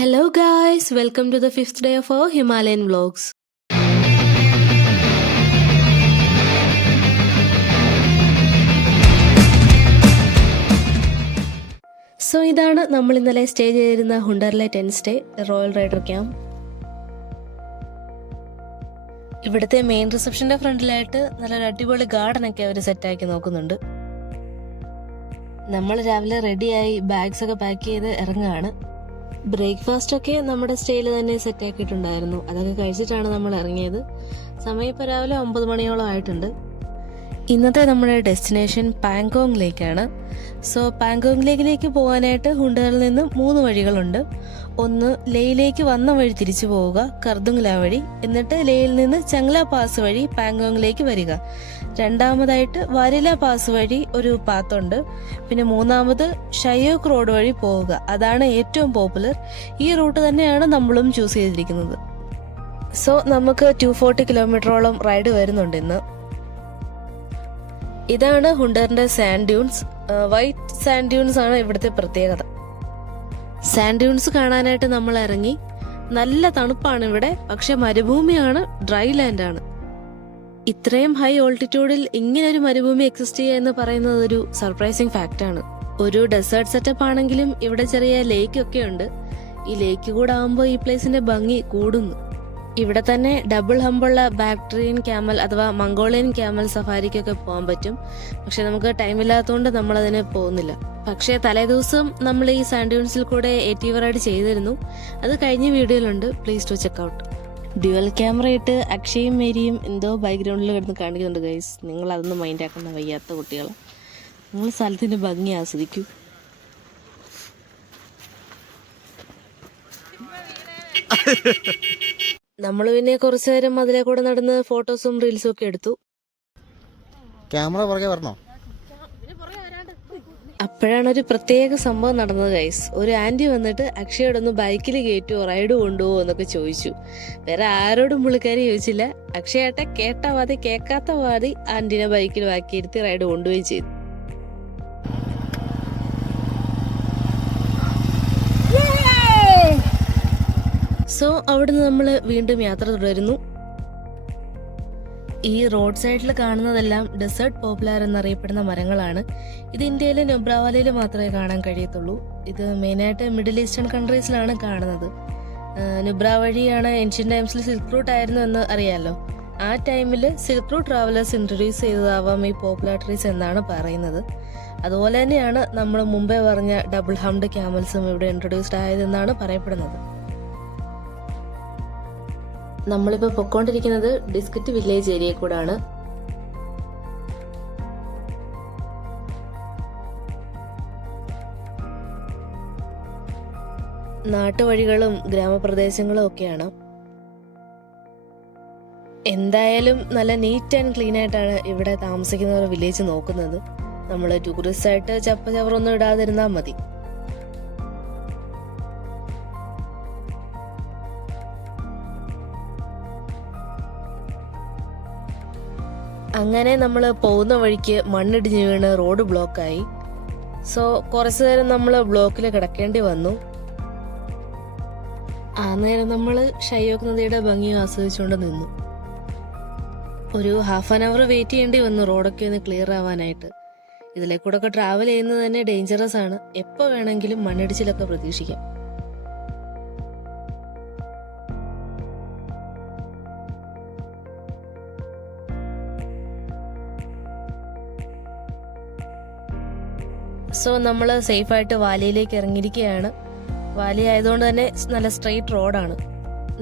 Hello guys, welcome to the 5th day of our Himalayan vlogs. So ഇതാണ് നമ്മൾ ഇന്നലെ stay ചെയ്തിരുന്ന ഹുണ്ടർലെ 10 stay royal rider camp. ഇവിടുത്തെ main റിസപ്ഷന്റെ ഫ്രണ്ടിലായിട്ട് നല്ലൊരു അടിപൊളി ഗാർഡൻ ഒക്കെ അവർ സെറ്റാക്കി നോക്കുന്നുണ്ട്. നമ്മൾ രാവിലെ റെഡിയായി ബാഗ്സ് ഒക്കെ പാക്ക് ചെയ്ത് ഇറങ്ങുകയാണ്. ബ്രേക്ക്ഫാസ്റ്റ് ഒക്കെ നമ്മുടെ സ്റ്റേയിൽ തന്നെ സെറ്റ് ആക്കിയിട്ടുണ്ടായിരുന്നു. അതൊക്കെ കഴിച്ചിട്ടാണ് നമ്മൾ ഇറങ്ങിയത്. സമയം ഇപ്പോൾ രാവിലെ 9 മണിയോളം ആയിട്ടുണ്ട്. ഇന്നത്തെ നമ്മുടെ ഡെസ്റ്റിനേഷൻ പാങ്കോങ് ലേക്കാണ്. സോ പാങ്കോങ് ലേക്കിലേക്ക് പോകാനായിട്ട് ഹുണ്ടറിൽ നിന്ന് 3 വഴികളുണ്ട്. ഒന്ന് ലേയിലേക്ക് വന്ന വഴി തിരിച്ചു പോവുക, കർദുങ്ല വഴി, എന്നിട്ട് ലേയിൽ നിന്ന് ചങ്ല പാസ് വഴി പാങ്കോങ്ങിലേക്ക് വരിക. രണ്ടാമതായിട്ട് വാരില പാസ് വഴി ഒരു പാത്തുണ്ട്. പിന്നെ മൂന്നാമത് ഷയോക്ക് റോഡ് വഴി പോവുക. അതാണ് ഏറ്റവും പോപ്പുലർ. ഈ റൂട്ട് തന്നെയാണ് നമ്മളും ചൂസ് ചെയ്തിരിക്കുന്നത്. സോ നമുക്ക് 240 കിലോമീറ്ററോളം റൈഡ് വരുന്നുണ്ട് ഇന്ന്. ഇതാണ് ഹുണ്ടറിന്റെ sand dunes. White sand dunes ആണ് ഇവിടുത്തെ പ്രത്യേകത. സാൻഡ് ഡ്യൂൺസ് കാണാനായിട്ട് നമ്മൾ ഇറങ്ങി. നല്ല തണുപ്പാണ് ഇവിടെ, പക്ഷെ മരുഭൂമിയാണ്, ഡ്രൈ ലാൻഡ് ആണ്. ഇത്രയും ഹൈ ഓൾട്ടിറ്റ്യൂഡിൽ ഇങ്ങനെ ഒരു മരുഭൂമി എക്സിസ്റ്റ് ചെയ്യുക എന്ന് പറയുന്നത് ഒരു സർപ്രൈസിങ് ഫാക്റ്റ് ആണ്. ഒരു ഡെസേർട്ട് സെറ്റപ്പ് ആണെങ്കിലും ഇവിടെ ചെറിയ ലേക്ക് ഒക്കെ ഉണ്ട്. ഈ ലേക്ക് കൂടെ ആകുമ്പോൾ ഈ പ്ലേസിന്റെ ഭംഗി കൂടുന്നു. ഇവിടെ തന്നെ ഡബിൾ ഹമ്പുള്ള ബാക്ടീരിയൻ ക്യാമൽ അഥവാ മംഗോളിയൻ ക്യാമൽ സഫാരിക്കൊക്കെ പോകാൻ പറ്റും. പക്ഷെ നമുക്ക് ടൈം ഇല്ലാത്തതുകൊണ്ട് നമ്മൾ അതിന് പോകുന്നില്ല. പക്ഷേ തലേദിവസം നമ്മൾ ഈ സാൻഡ് ഡ്യൂൺസിൽ കൂടെ ATV റൈഡ് ചെയ്തിരുന്നു. അത് കഴിഞ്ഞ വീഡിയോയിലുണ്ട്, please to check out. Dual camera ഇട്ട് അക്ഷയും മേരിയും എന്തോ ബാക്ക്ഗ്രൗണ്ടിൽ കിടന്ന് കാണിക്കുന്നുണ്ട് ഗൈസ്. നിങ്ങൾ അതൊന്നും മൈൻഡ് ആക്കുന്ന വയ്യാത്ത കുട്ടികൾ. നിങ്ങൾ സ്ഥലത്തിന്റെ ഭംഗി ആസ്വദിക്കൂ. നമ്മൾ പിന്നെ കുറച്ചു നേരം അതിലെ കൂടെ നടന്ന് ഫോട്ടോസും റീൽസും ഒക്കെ എടുത്തു. ക്യാമറ പുറകെ വരണോ? അപ്പോഴാണ് ഒരു പ്രത്യേക സംഭവം നടന്നത് ഗൈസ്. ഒരു ആന്റി വന്നിട്ട് അക്ഷയോടൊന്ന് ബൈക്കിൽ കയറ്റുമോ, റൈഡ് കൊണ്ടുപോകുമോ എന്നൊക്കെ ചോദിച്ചു. വേറെ ആരോടും പുള്ളിക്കാരി ചോദിച്ചില്ല. അക്ഷയേട്ട കേട്ട വാതി കേൾക്കാത്ത വാതി ആന്റിനെ ബൈക്കിൽ വാക്കിയിരുത്തി റൈഡ് കൊണ്ടുപോയി ചെയ്തു. സോ അവിടുന്ന് നമ്മൾ വീണ്ടും യാത്ര തുടരുന്നു. ഈ റോഡ് സൈഡിൽ കാണുന്നതെല്ലാം ഡെസേർട്ട് പോപ്പുലർ എന്നറിയപ്പെടുന്ന മരങ്ങളാണ്. ഇത് ഇന്ത്യയിലെ നുബ്രാവാലിയിൽ മാത്രമേ കാണാൻ കഴിയത്തുള്ളൂ. ഇത് മെയിനായിട്ട് മിഡിൽ ഈസ്റ്റേൺ കൺട്രീസിലാണ് കാണുന്നത്. നുബ്ര വഴിയാണ് ഏൻഷ്യൻ ടൈംസിൽ സിൽക്ക് റൂട്ട് ആയിരുന്നു എന്ന് അറിയാലോ. ആ ടൈമിൽ സിൽക്ക് റൂട്ട് ട്രാവലേഴ്സ് ഇൻട്രൊഡ്യൂസ് ചെയ്തതാവാം ഈ പോപ്പുലർ ട്രീസ് എന്നാണ് പറയുന്നത്. അതുപോലെ തന്നെയാണ് നമ്മൾ മുമ്പേ പറഞ്ഞ ഡബിൾ ഹംഡ് ക്യാമൽസും ഇവിടെ ഇൻട്രൊഡ്യൂസ്ഡ് ആയതെന്നാണ് പറയപ്പെടുന്നത്. നമ്മളിപ്പോ പൊക്കോണ്ടിരിക്കുന്നത് ഡിസ്കറ്റ് വില്ലേജ് ഏരിയ കൂടാണ്. നാട്ടുവഴികളും ഗ്രാമപ്രദേശങ്ങളും ഒക്കെയാണ്. എന്തായാലും നല്ല നീറ്റ് ആൻഡ് ക്ലീൻ ആയിട്ടാണ് ഇവിടെ താമസിക്കുന്നവർ വില്ലേജ് നോക്കുന്നത്. നമ്മള് ടൂറിസ്റ്റ് ആയിട്ട് ചപ്പചവറൊന്നും ഇടാതിരുന്നാ മതി. അങ്ങനെ നമ്മൾ പോകുന്ന വഴിക്ക് മണ്ണിടിഞ്ഞ് വീണ് റോഡ് ബ്ലോക്കായി. സോ കുറച്ചു നേരം നമ്മൾ ബ്ലോക്കിൽ കിടക്കേണ്ടി വന്നു. ആ നേരം നമ്മൾ ഷയോക്ക് നദിയുടെ ഭംഗി ആസ്വദിച്ചുകൊണ്ട് നിന്നു. ഒരു ഹാഫ് ആൻ അവർ വെയിറ്റ് ചെയ്യേണ്ടി വന്നു റോഡൊക്കെ ഒന്ന് ക്ലിയർ ആവാനായിട്ട്. ഇതിലെ കൂടെ ഒക്കെ ട്രാവൽ ചെയ്യുന്നത് തന്നെ ഡേഞ്ചറസ് ആണ്. എപ്പോൾ വേണമെങ്കിലും മണ്ണിടിച്ചിലൊക്കെ പ്രതീക്ഷിക്കാം. സോ നമ്മൾ സേഫായിട്ട് വാലിയിലേക്ക് ഇറങ്ങിയിരിക്കുകയാണ്. വാലി ആയതുകൊണ്ട് തന്നെ നല്ല സ്ട്രെയിറ്റ് റോഡാണ്.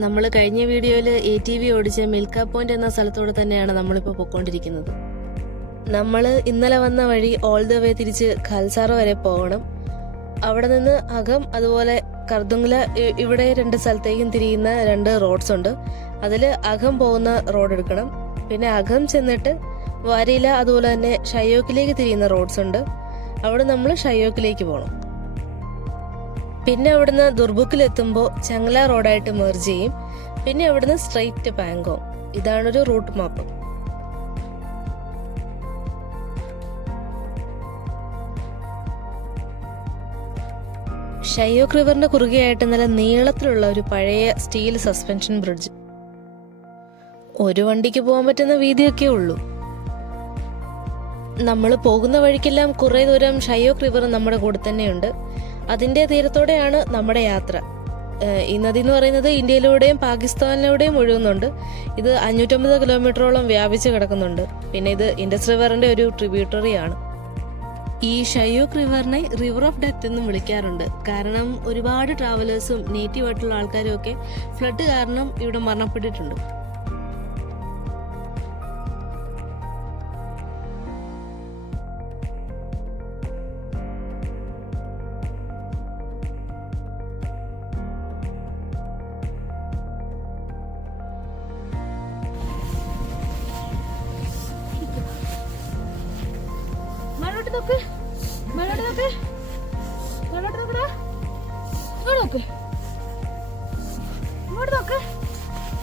നമ്മൾ കഴിഞ്ഞ വീഡിയോയിൽ ATV ഓടിച്ച് മിൽക്ക പോയിന്റ് എന്ന സ്ഥലത്തോടെ തന്നെയാണ് നമ്മളിപ്പോൾ പൊക്കോണ്ടിരിക്കുന്നത്. നമ്മൾ ഇന്നലെ വന്ന വഴി ഓൾ ദ വേ തിരിച്ച് ഖൽസാറ വരെ പോകണം. അവിടെ നിന്ന് അകം അതുപോലെ കർദുങ്ല ഇവിടെ 2 സ്ഥലത്തേക്കും തിരിയുന്ന 2 റോഡ്സ് ഉണ്ട്. അതിൽ അകം പോകുന്ന റോഡ് എടുക്കണം. പിന്നെ അകം ചെന്നിട്ട് വാരില അതുപോലെ തന്നെ ഷയോക്കിലേക്ക് തിരിയുന്ന റോഡ്സ് ഉണ്ട്. അവിടെ നമ്മൾ ഷയോക്കിലേക്ക് പോകണം. പിന്നെ അവിടുന്ന് ദുർബുക്കിലെത്തുമ്പോൾ ചങ്ല റോഡായിട്ട് മെർജ് ചെയ്യും. പിന്നെ അവിടുന്ന് സ്ട്രെയിറ്റ് പാങ്കോങ്. ഇതാണൊരു റൂട്ട് മാപ്പ്. ഷയോക്ക് റിവറിന്റെ കുറുകെയായിട്ട് നല്ല നീളത്തിലുള്ള ഒരു പഴയ സ്റ്റീൽ സസ്പെൻഷൻ ബ്രിഡ്ജ്. ഒരു വണ്ടിക്ക് പോകാൻ പറ്റുന്ന വീതിയൊക്കെ ഉള്ളൂ. നമ്മൾ പോകുന്ന വഴിക്കെല്ലാം കുറെ ദൂരം ഷയോക്ക് റിവർ നമ്മുടെ കൂടെ തന്നെയുണ്ട്. അതിന്റെ തീരത്തോടെയാണ് നമ്മുടെ യാത്ര. ഈ നദി എന്ന് പറയുന്നത് ഇന്ത്യയിലൂടെയും പാകിസ്ഥാനിലൂടെയും ഒഴുകുന്നുണ്ട്. ഇത് 550 കിലോമീറ്ററോളം വ്യാപിച്ച് കിടക്കുന്നുണ്ട്. പിന്നെ ഇത് ഇൻഡസ് റിവറിന്റെ ഒരു ട്രിബ്യൂട്ടറി ആണ്. ഈ ഷയോക്ക് റിവറിനെ റിവർ ഓഫ് ഡെത്ത് എന്നും വിളിക്കാറുണ്ട്. കാരണം ഒരുപാട് ട്രാവലേഴ്സും നേറ്റീവ് ആയിട്ടുള്ള ആൾക്കാരും ഒക്കെ ഫ്ലഡ് കാരണം ഇവിടെ മരണപ്പെട്ടിട്ടുണ്ട്.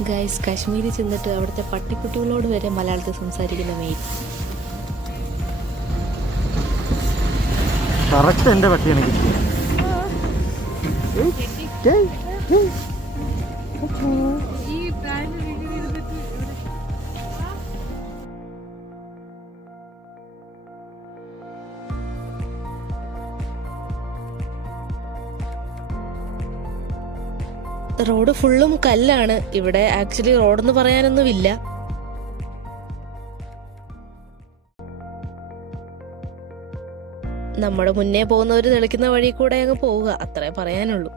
ഗൈസ്, കാശ്മീരിൽ ചെന്നിട്ട് അവിടുത്തെ പട്ടിക്കുട്ടികളോട് വരെ മലയാളത്തിൽ സംസാരിക്കുന്ന മെയിൻ. കറക്റ്റ് എന്റെ പട്ടിയാണ് കിട്ടിയത്. റോഡ് ഫുള്ളും കല്ലാണ്. ഇവിടെ ആക്ച്വലി റോഡെന്ന് പറയാനൊന്നുമില്ല. നമ്മുടെ മുന്നേ പോകുന്നവര് തെളിക്കുന്ന വഴി കൂടെ അങ്ങ് പോവുക, അത്രേ പറയാനുള്ളൂ.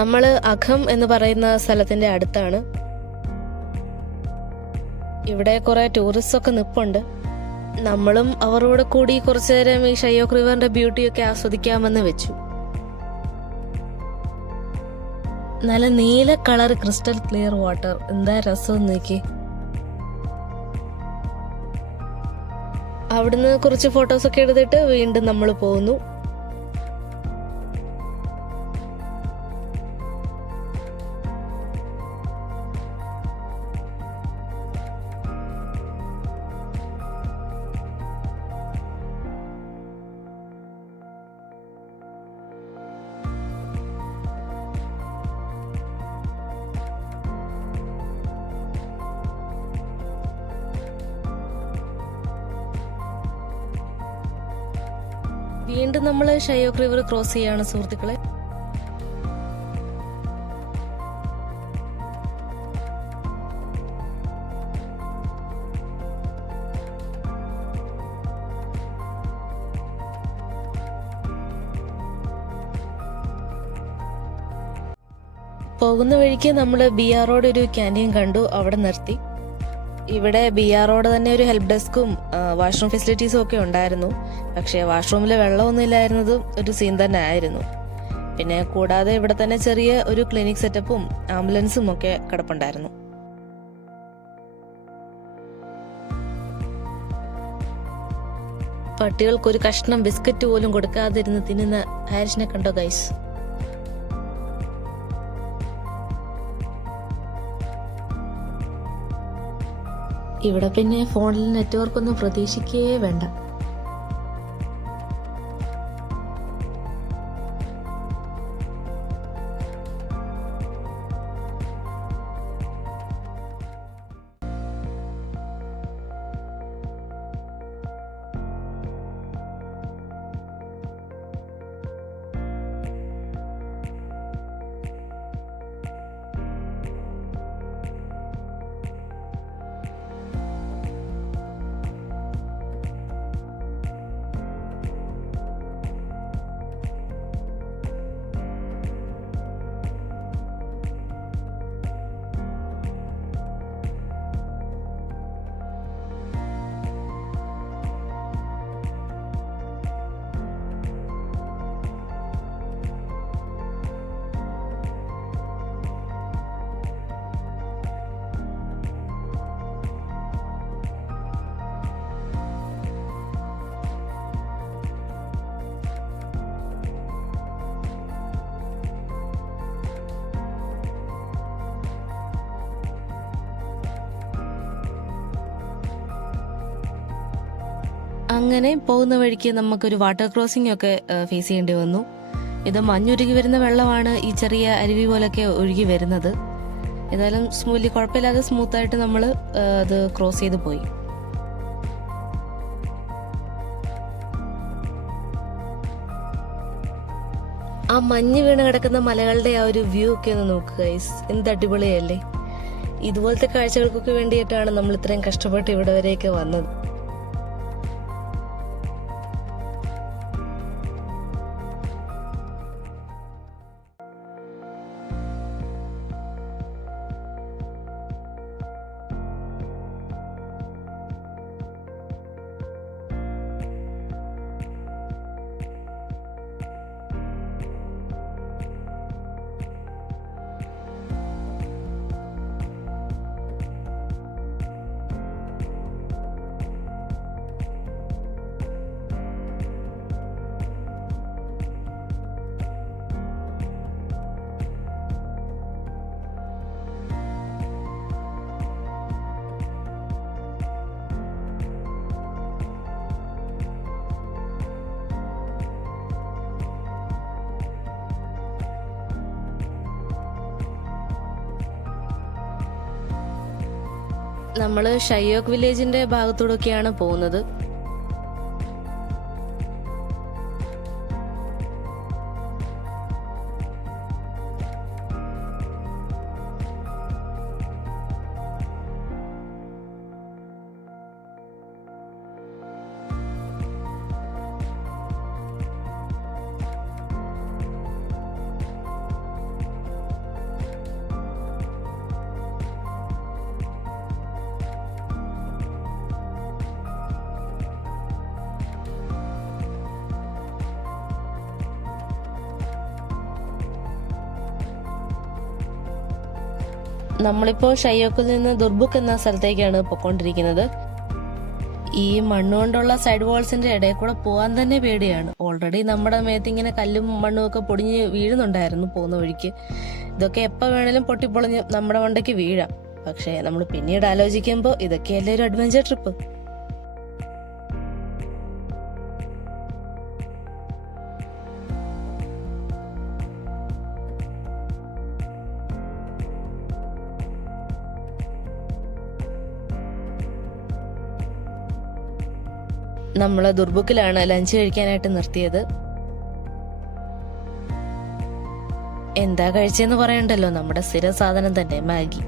നമ്മള് അഖം എന്ന് പറയുന്ന സ്ഥലത്തിന്റെ അടുത്താണ്. ഇവിടെ കുറെ ടൂറിസ്റ്റ് ഒക്കെ നിപ്പുണ്ട്. നമ്മളും അവരോട് കൂടി കുറച്ചു നേരം ഈ ഷയോക്ക് റിവറിന്റെ ബ്യൂട്ടിയൊക്കെ ആസ്വദിക്കാമെന്ന് വെച്ചു. നല്ല നീല കളർ ക്രിസ്റ്റൽ ക്ലിയർ വാട്ടർ, എന്താ രസം നോക്കി. അവിടുന്ന് കുറച്ച് ഫോട്ടോസൊക്കെ എടുത്തിട്ട് വീണ്ടും നമ്മൾ പോകുന്നു. വീണ്ടും നമ്മൾ ഷയോക്ക് റിവർ ക്രോസ് ചെയ്യാണ് സുഹൃത്തുക്കളെ. പോകുന്ന വഴിക്ക് നമ്മൾ BR റോഡ് ഒരു ക്യാൻറ്റീൻ കണ്ടു, അവിടെ നിർത്തി. ഇവിടെ BR റോഡ് തന്നെ ഒരു ഹെൽപ്പ് ഡെസ്കും വാഷ്റൂം ഫെസിലിറ്റീസും ഒക്കെ ഉണ്ടായിരുന്നു. പക്ഷേ വാഷ്റൂമിൽ വെള്ളമൊന്നും ഇല്ലായിരുന്നതും ഒരു സീൻ തന്നെ ആയിരുന്നു. പിന്നെ കൂടാതെ ഇവിടെ തന്നെ ചെറിയ ഒരു ക്ലിനിക് സെറ്റപ്പും ആംബുലൻസും ഒക്കെ കിടപ്പുണ്ടായിരുന്നു. പട്ടികൾക്ക് ഒരു കഷ്ണം ബിസ്ക്കറ്റ് പോലും കൊടുക്കാതിരുന്ന് തിന്നുന്ന ഹാരിഷിനെ കണ്ടോ ഗൈസ്? ഇവിടെ പിന്നെ ഫോണിൽ നെറ്റ്വർക്ക് ഒന്നും പ്രതീക്ഷിക്കേ വേണ്ട. അങ്ങനെ പോകുന്ന വഴിക്ക് നമുക്കൊരു വാട്ടർ ക്രോസിംഗ് ഒക്കെ ഫേസ് ചെയ്യേണ്ടി വന്നു. ഇത് മഞ്ഞുരുകി വരുന്ന വെള്ളമാണ് ഈ ചെറിയ അരുവി പോലൊക്കെ ഒഴുകി വരുന്നത്. ഏതായാലും വലിയ കുഴപ്പമില്ലാതെ സ്മൂത്തായിട്ട് നമ്മൾ അത് ക്രോസ് ചെയ്ത് പോയി. ആ മഞ്ഞ് വീണ് കിടക്കുന്ന മലകളുടെ ആ ഒരു വ്യൂ ഒക്കെ ഒന്ന് നോക്കുക ഗൈസ്, എന്ത് അടിപൊളിയല്ലേ. ഇതുപോലത്തെ കാഴ്ചകൾക്കൊക്കെ വേണ്ടിയിട്ടാണ് നമ്മൾ ഇത്രയും കഷ്ടപ്പെട്ട് ഇവിടെ വരെയൊക്കെ വന്നത്. നമ്മള് ഷയ്യോക്ക് വില്ലേജിന്റെ ഭാഗത്തൂടെയൊക്കെയാണ് പോകുന്നത്. നമ്മളിപ്പോൾ ഷയ്യോക്കിൽ നിന്ന് ദുർബുക്ക് എന്ന സ്ഥലത്തേക്കാണ് പൊയ്ക്കൊണ്ടിരിക്കുന്നത്. ഈ മണ്ണുകൊണ്ടുള്ള സൈഡ് വാൾസിന്റെ ഇടയിൽ കൂടെ പോകാൻ തന്നെ പേടിയാണ്. ഓൾറെഡി നമ്മുടെ മേത്ത് ഇങ്ങനെ കല്ലും മണ്ണും ഒക്കെ പൊടിഞ്ഞ് വീഴുന്നുണ്ടായിരുന്നു പോകുന്ന വഴിക്ക്. ഇതൊക്കെ എപ്പോൾ വേണേലും പൊട്ടിപ്പൊളിഞ്ഞ് നമ്മുടെ മണ്ടയ്ക്ക് വീഴാം. പക്ഷേ നമ്മൾ പിന്നീട് ആലോചിക്കുമ്പോൾ ഇതൊക്കെയല്ലേ ഒരു അഡ്വഞ്ചർ ട്രിപ്പ്. നമ്മള് ദുർബുക്കിലാണ് ലഞ്ച് കഴിക്കാനായിട്ട് നിർത്തിയത്. എന്താ കഴിച്ചെന്ന് പറയണ്ടല്ലോ, നമ്മുടെ സ്ഥിര സാധനം തന്നെ, മാഗി.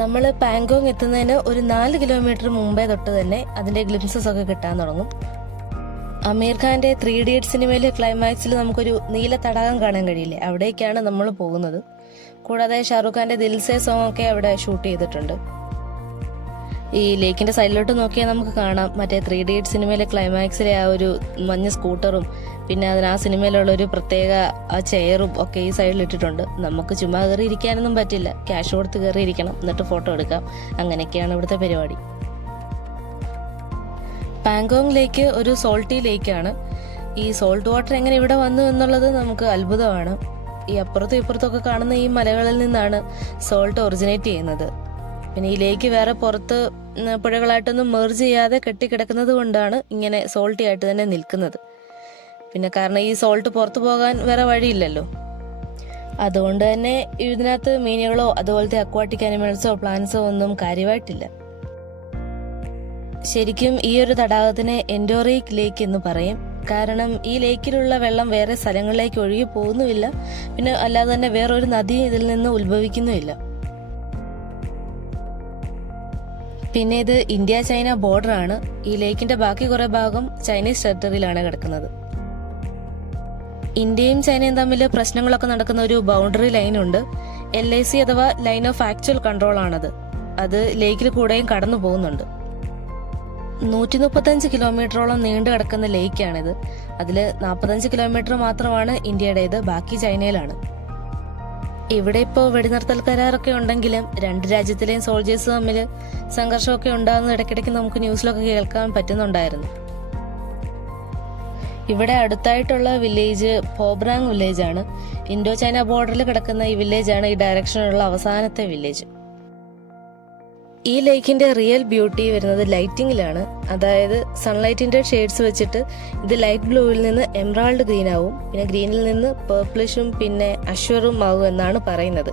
നമ്മൾ പാങ്കോങ് എത്തുന്നതിന് ഒരു 4 കിലോമീറ്റർ മുമ്പേ തൊട്ട് തന്നെ അതിന്റെ ഗ്ലിംസസ് ഒക്കെ കിട്ടാൻ തുടങ്ങും. അമീർ ഖാന്റെ 3 ഇഡിയറ്റ്സ് സിനിമയിലെ ക്ലൈമാക്സിൽ നമുക്കൊരു നീല തടാകം കാണാൻ കഴിയില്ലേ, അവിടേക്കാണ് നമ്മൾ പോകുന്നത്. കൂടാതെ ഷാറുഖ് ഖാന്റെ ദിൽസേ സോങ് ഒക്കെ അവിടെ ഷൂട്ട് ചെയ്തിട്ടുണ്ട്. ഈ ലേക്കിന്റെ സൈഡിലോട്ട് നോക്കിയാൽ നമുക്ക് കാണാം മറ്റേ 3 ഇഡിയറ്റ്സ് സിനിമയിലെ ക്ലൈമാക്സിലെ ആ ഒരു മഞ്ഞ സ്കൂട്ടറും പിന്നെ അതിന് ആ സിനിമയിലുള്ള ഒരു പ്രത്യേക ആ ചെയറും ഒക്കെ ഈ സൈഡിൽ ഇട്ടിട്ടുണ്ട്. നമുക്ക് ചുമ്മാ കയറി ഇരിക്കാനൊന്നും പറ്റില്ല, ക്യാഷ് കൊടുത്ത് കയറി ഇരിക്കണം, എന്നിട്ട് ഫോട്ടോ എടുക്കാം. അങ്ങനെയൊക്കെയാണ് ഇവിടുത്തെ പരിപാടി. പാങ്കോങ് ലേക്ക് ഒരു സോൾട്ടി ലേക്കാണ്. ഈ സോൾട്ട് വാട്ടർ എങ്ങനെ ഇവിടെ വന്നു എന്നുള്ളത് നമുക്ക് അത്ഭുതമാണ്. ഈ അപ്പുറത്തും ഇപ്പുറത്തും ഒക്കെ കാണുന്ന ഈ മലകളിൽ നിന്നാണ് സോൾട്ട് ഒറിജിനേറ്റ് ചെയ്യുന്നത്. പിന്നെ ഈ ലേക്ക് വേറെ പുറത്ത് പുഴകളായിട്ടൊന്നും മെർജ് ചെയ്യാതെ കെട്ടിക്കിടക്കുന്നത് കൊണ്ടാണ് ഇങ്ങനെ സോൾട്ടി ആയിട്ട് തന്നെ നിൽക്കുന്നത്. പിന്നെ കാരണം ഈ സോൾട്ട് പുറത്തു പോകാൻ വേറെ വഴിയില്ലല്ലോ, അതുകൊണ്ട് തന്നെ ഇതിനകത്ത് മീനുകളോ അതുപോലത്തെ അക്വാട്ടിക് അനിമൽസോ പ്ലാന്റ്സോ ഒന്നും കാര്യമായിട്ടില്ല. ശരിക്കും ഈ ഒരു തടാകത്തിന് എൻഡോറിക് ലേക്ക് എന്ന് പറയും. കാരണം ഈ ലേക്കിലുള്ള വെള്ളം വേറെ സ്ഥലങ്ങളിലേക്ക് ഒഴുകി പോകുന്നുമില്ല, പിന്നെ അല്ലാതെ തന്നെ വേറൊരു നദി ഇതിൽ നിന്ന് ഉത്ഭവിക്കുന്നുമില്ല. പിന്നെ ഇത് ഇന്ത്യ ചൈന ബോർഡർ ആണ്. ഈ ലേക്കിന്റെ ബാക്കി കുറെ ഭാഗം ചൈനീസ് ടെറിട്ടറിയിലാണ് കിടക്കുന്നത്. ഇന്ത്യയും ചൈനയും തമ്മിൽ പ്രശ്നങ്ങളൊക്കെ നടക്കുന്ന ഒരു ബൗണ്ടറി ലൈൻ ഉണ്ട്. LAC അഥവാ ലൈൻ ഓഫ് ആക്ച്വൽ കൺട്രോൾ ആണത്. അത് ലേക്കിൽ കൂടെയും കടന്നു പോകുന്നുണ്ട്. 135 കിലോമീറ്ററോളം നീണ്ടു കിടക്കുന്ന ലേക്കാണിത്. അതിൽ 45 കിലോമീറ്റർ മാത്രമാണ് ഇന്ത്യയുടേത്, ബാക്കി ചൈനയിലാണ്. ഇവിടെ ഇപ്പോൾ വെടിനിർത്തൽ കരാറൊക്കെ ഉണ്ടെങ്കിലും രണ്ട് രാജ്യത്തിലെയും സോൾജേഴ്സ് തമ്മിൽ സംഘർഷമൊക്കെ ഉണ്ടാകുന്നത് ഇടയ്ക്കിടയ്ക്ക് നമുക്ക് ന്യൂസിലൊക്കെ കേൾക്കാൻ പറ്റുന്നുണ്ടായിരുന്നു. ഇവിടെ അടുത്തായിട്ടുള്ള വില്ലേജ് പോബ്രാങ് വില്ലേജ് ആണ്. ഇൻഡോ ചൈന ബോർഡറിൽ കിടക്കുന്ന ഈ വില്ലേജാണ് ഈ ഡയറക്ഷനിലുള്ള അവസാനത്തെ വില്ലേജ്. ഈ ലേക്കിന്റെ റിയൽ ബ്യൂട്ടി വരുന്നത് ലൈറ്റിംഗിലാണ്. അതായത് സൺലൈറ്റിന്റെ ഷെയ്ഡ്സ് വെച്ചിട്ട് ഇത് ലൈറ്റ് ബ്ലൂവിൽ നിന്ന് എമറാൾഡ് ഗ്രീൻ ആവും, പിന്നെ ഗ്രീനിൽ നിന്ന് പേർപ്പിളിഷും പിന്നെ അഷ്വറും ആവും എന്നാണ് പറയുന്നത്.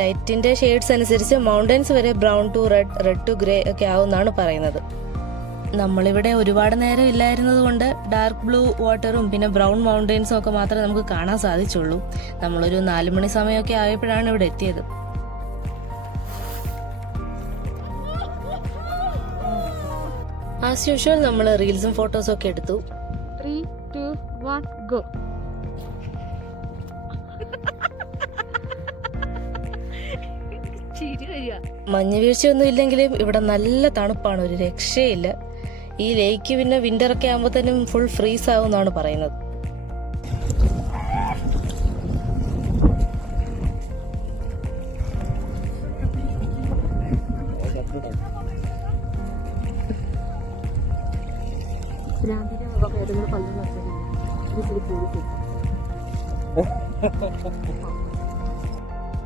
ലൈറ്റിന്റെ ഷെയ്ഡ്സ് അനുസരിച്ച് മൗണ്ടൻസ് വരെ brown to red, red to grey ഒക്കെ ആവും എന്നാണ് പറയുന്നത്. നമ്മളിവിടെ ഒരുപാട് നേരം ഇല്ലായിരുന്നത് കൊണ്ട് ഡാർക്ക് ബ്ലൂ വാട്ടറും പിന്നെ ബ്രൗൺ മൗണ്ടൻസും ഒക്കെ മാത്രമേ നമുക്ക് കാണാൻ സാധിച്ചുള്ളൂ. നമ്മളൊരു 4 മണി സമയമൊക്കെ ആയപ്പോഴാണ് ഇവിടെ എത്തിയത്. ആസ് യൂഷ്വൽ നമ്മൾ റീൽസും ഫോട്ടോസും ഒക്കെ എടുത്തു. 3, 2, 1, go. മഞ്ഞ് വീഴ്ചയൊന്നും ഇല്ലെങ്കിലും ഇവിടെ നല്ല തണുപ്പാണ്, ഒരു രക്ഷയില്ല. ഈ ലേക്ക് പിന്നെ വിന്റർ ഒക്കെ ആകുമ്പോഴത്തേനും ഫുൾ ഫ്രീസ് ആവും എന്നാണ് പറയുന്നത്.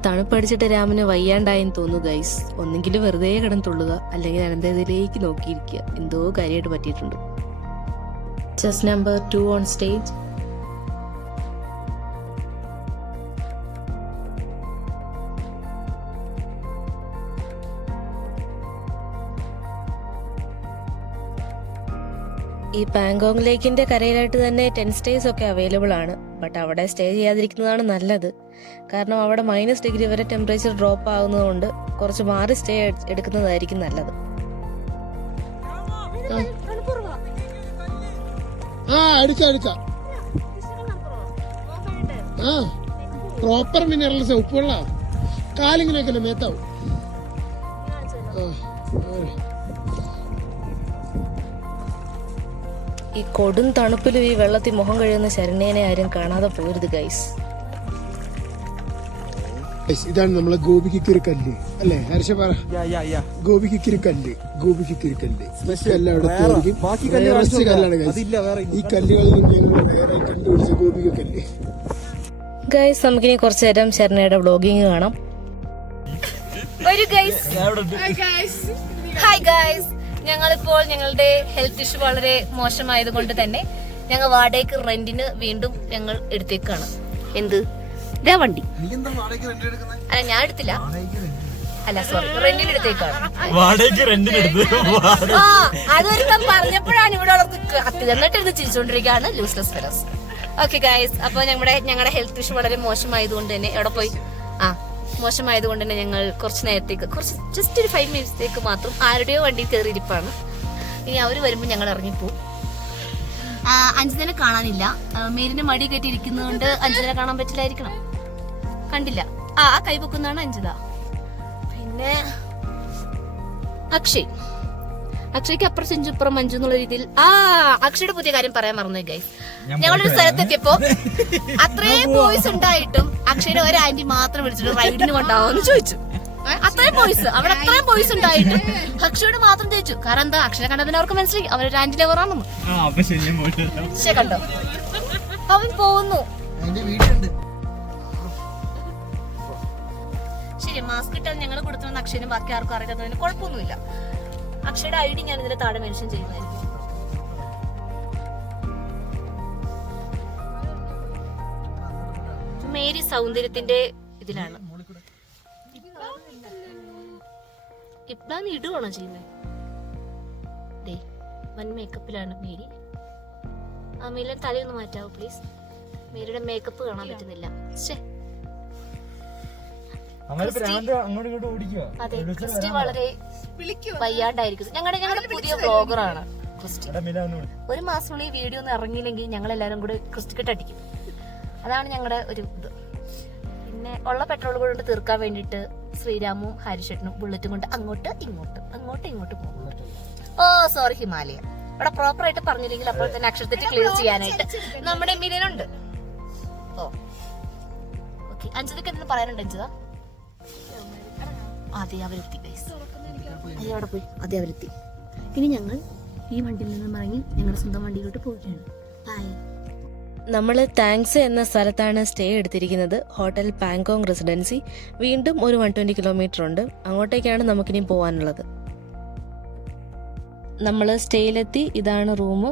തണുപ്പടിച്ചിട്ട് രാമന് വയ്യാണ്ടായെന്ന് തോന്നുന്നു ഗൈസ്. ഒന്നെങ്കിലും വെറുതെ കിടന്നുള്ളുക, അല്ലെങ്കിൽ അനന്തതിലേക്ക് നോക്കിയിരിക്കുക. എന്തോ കാര്യമായിട്ട് പറ്റിയിട്ടുണ്ട്. Chess number 2 on stage. ഈ പാങ്കോങ് ലേക്കിന്റെ കരയിലായിട്ട് തന്നെ 10 സ്റ്റേസ് ഒക്കെ അവൈലബിൾ ആണ്. ബട്ട് അവിടെ സ്റ്റേ ചെയ്യാതിരിക്കുന്നതാണ് നല്ലത്. കാരണം അവിടെ -डिग्री വരെ ടെമ്പറേച്ചർ ഡ്രോപ്പ് ആകുന്നതുകൊണ്ട് കുറച്ച് മാറി സ്റ്റേ എടുക്കുന്നതായിരിക്കും നല്ലത്. പ്രോപ്പർ മിനറൽസ് ഉപ്പുള്ള കാലിങ്ങനെയൊക്കെ മേത്താവും. ഈ കൊടും തണുപ്പിലും ഈ വെള്ളത്തിൽ മുഖം കഴിയുന്ന ശരണ്യനെ ആരും കാണാതെ പോരുത് ഗൈസ്. ഇതാണ് നമ്മളെ ഗോപിക്കൊരു കല്ല് അല്ലേ ഹർഷ? പറ. ഗോപിക്കൊരു കല്ല്, ഗോപിക്കൊരു കല്ല്. കല്ലാണ് ഈ കല്ലുകളിൽ വേറെ കണ്ടുപിടിച്ച ഗോപിക കല്ല്. ഗൈസ് നമുക്കിനി കുറച്ചു നേരം ശരണ്യയുടെ വ്ളോഗിങ് കാണാം. ഹായ് ഗൈസ്, ഞങ്ങളിപ്പോൾ ഞങ്ങളുടെ ഹെൽത്ത് ഇഷ്യൂ വളരെ മോശമായത് കൊണ്ട് തന്നെ ഞങ്ങൾ വാടകയ്ക്ക് റെന്റിന് വീണ്ടും ഞങ്ങൾ എടുത്തേക്കാണ്. എന്ത് ഇതാ വണ്ടി? അല്ല ഞാൻ എടുത്തില്ല, അല്ല സോറി, റെന്റിന് എടുത്തേക്കാണ്. അതൊരുത്തം പറഞ്ഞപ്പോഴാണ് ഇവിടെ എന്നിട്ട് ഇത് ചിരിച്ചോണ്ടിരിക്കുകയാണ് ലൂസ്ലെസ് ഫെലോസ്. ഓക്കെ ഗൈസ്, അപ്പൊ ഞങ്ങളുടെ ഹെൽത്ത് ഇഷ്യൂ വളരെ മോശമായതുകൊണ്ട് തന്നെ എവിടെ പോയി മോശമായതുകൊണ്ട് തന്നെ ഞങ്ങൾ കുറച്ച് നേരത്തേക്ക് ജസ്റ്റ് ഒരു 5 മിനിറ്റ്സത്തേക്ക് മാത്രം ആരുടെയോ വണ്ടിയിൽ കയറിയിരിപ്പാണ്. ഇനി അവര് വരുമ്പോൾ ഞങ്ങൾ ഇറങ്ങിപ്പോവും. അഞ്ജിതനെ കാണാനില്ല, മേരിന്റെ മടി കെട്ടിയിരിക്കുന്നതുകൊണ്ട് അഞ്ജിതനെ കാണാൻ പറ്റില്ലായിരിക്കണം. കണ്ടില്ല, കൈപൊക്കുന്നതാണ് അഞ്ജിത. പിന്നെ അക്ഷയ്ക്ക് അപ്പുറം ചെഞ്ചു ഇപ്പുറം മഞ്ജു എന്നുള്ള രീതിയിൽ അക്ഷയുടെ പുതിയ കാര്യം പറയാൻ മറന്നു ഗൈസ്. ഞങ്ങളൊരു സ്ഥലത്തെത്തിയപ്പോ അത്രയും ബോയ്സ് ഉണ്ടായിട്ടും അക്ഷയുടെ ഒരു ആന്റി മാത്രം വിളിച്ചിട്ട് റൈഡിന് കൊണ്ടാവോന്ന് ചോദിച്ചു. അത്രയും ബോയ്സ്, അവിടെ അത്രയും ബോയ്സ് ഉണ്ടായിട്ടും അക്ഷയോട് മാത്രം ചോദിച്ചു. കാരണം എന്താ, അക്ഷയെ കണ്ടതിന് അവർക്ക് മനസ്സിലായി അവരൊരു ആന്റി ലവറാണെന്ന്. കണ്ടോ, അവൻ പോകുന്നു. ശരി, മാസ്ക് ഇട്ടാൽ ഞങ്ങൾ കൊടുത്തുവെന്ന് അക്ഷയനും ബാക്കി ആർക്കും അറിയാത്തതിന് കുഴപ്പമൊന്നുമില്ല. അക്ഷയുടെ ഐഡി ഞാൻ ഇതിന്റെ താഴെ മെൻഷൻ ചെയ്യുന്നതായിരിക്കും. മേരി സൗന്ദര്യത്തിന്റെ ഇതിലാണ്. ഇപ്ലാൻ ഇടുവാണോ ചെയ്യുന്നത്? വൻ മേക്കപ്പിലാണ് മേരി. മേരിയുടെ തലയൊന്ന് മാറ്റാവോ പ്ലീസ്? മേരിയുടെ മേക്കപ്പ് കാണാൻ പറ്റുന്നില്ല. അതെ, ക്രിസ്റ്റി വളരെ വയ്യാണ്ടായിരിക്കും. ഞങ്ങളുടെ പുതിയ വ്ളോഗറാണ് ക്രിസ്റ്റി. ഒരു മാസത്തിനുള്ളിൽ വീഡിയോ ഒന്നും ഇറങ്ങിയില്ലെങ്കിൽ ഞങ്ങൾ എല്ലാവരും കൂടെ ക്രിസ്റ്റിക്കിട്ട് അടിക്കും. അതാണ് ഞങ്ങളുടെ ഒരു ഇത്. പിന്നെ ഉള്ള പെട്രോൾ കൊണ്ട് തീർക്കാൻ വേണ്ടിയിട്ട് ശ്രീരാമും ഹരിഷേട്ടനും ബുള്ളറ്റും കൊണ്ട് അങ്ങോട്ട് ഇങ്ങോട്ട് പോകും. സോറി ഹിമാലയ. ഇവിടെ പ്രോപ്പർ ആയിട്ട് പറഞ്ഞില്ലെങ്കിൽ അപ്പോൾ തന്നെ അക്ഷരത്തെറ്റ് ക്ലിയർ ചെയ്യാനായിട്ട് നമ്മുടെ മിലിനുണ്ട്. ഓക്കെ, അഞ്ചിതൊക്കെ എന്തെങ്കിലും പറയാനുണ്ട് അഞ്ചിത? അതെ അവരെത്തി ഗൈസ്. അവിടെ പോയി അതെ അവരെത്തി. ഇനി ഞങ്ങൾ ഈ വണ്ടിയിൽ നിന്നും ഇറങ്ങി ഞങ്ങളുടെ സ്വന്തം വണ്ടിയിലോട്ട് പോവുകയാണ്. ബൈ. നമ്മൾ താങ്ക്സ് എന്ന സ്ഥലത്താണ് സ്റ്റേ എടുത്തിരിക്കുന്നത്. Hotel Pangong residency. വീണ്ടും ഒരു 120 കിലോമീറ്റർ ഉണ്ട്. അങ്ങോട്ടേക്കാണ് നമുക്കിനി പോകാനുള്ളത്. നമ്മൾ സ്റ്റേയിലെത്തി. ഇതാണ് റൂം.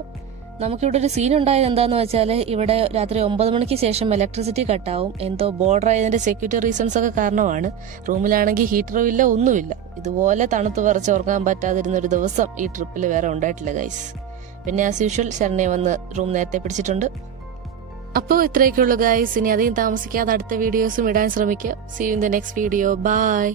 നമുക്കിവിടെ ഒരു സീൻ ഉണ്ടായത് എന്താന്ന് വെച്ചാൽ ഇവിടെ രാത്രി 9 മണിക്ക് ശേഷം ഇലക്ട്രിസിറ്റി കട്ടാവും. എന്തോ ബോർഡർ ആയതിന്റെ സെക്യൂരിറ്റി റീസൺസ് ഒക്കെ കാരണമാണ്. റൂമിലാണെങ്കിൽ ഹീറ്ററും ഇല്ല, ഒന്നുമില്ല. ഇതുപോലെ തണുത്ത് പറിച്ച് ഉറങ്ങാൻ പറ്റാതിരുന്ന ഒരു ദിവസം ഈ ട്രിപ്പിൽ വേറെ ഉണ്ടായിട്ടില്ല ഗൈസ്. പിന്നെ ആസ് യൂഷ്വൽ ശരണയെ വന്ന് റൂം നേരത്തെ പിടിച്ചിട്ടുണ്ട്. അപ്പോൾ ഇത്രയൊക്കെയുള്ളൂ ഗൈസ്. ഇനി അധികം താമസിക്കാതെ അടുത്ത വീഡിയോസും ഇടാൻ ശ്രമിക്കുക. See you in the next video. By.